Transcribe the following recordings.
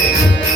Yeah.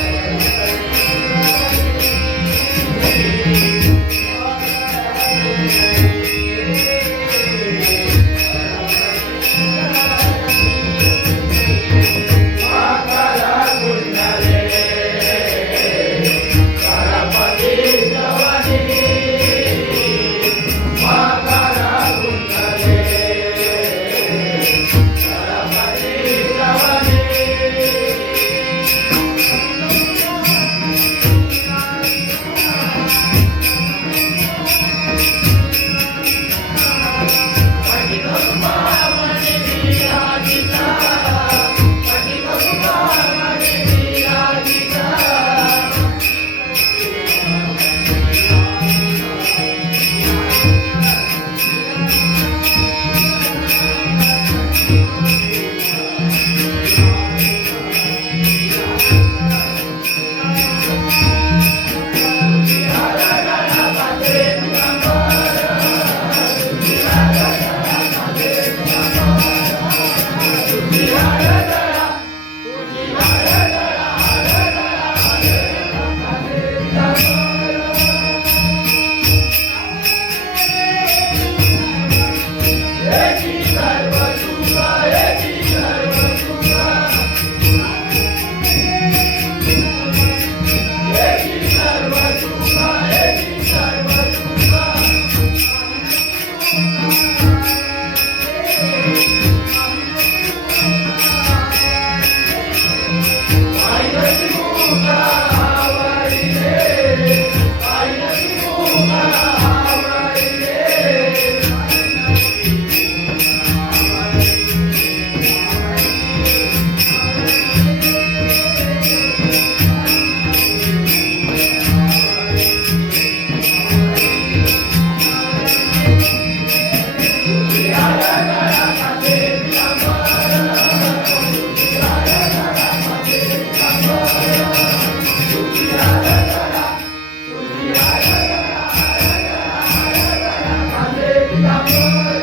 Música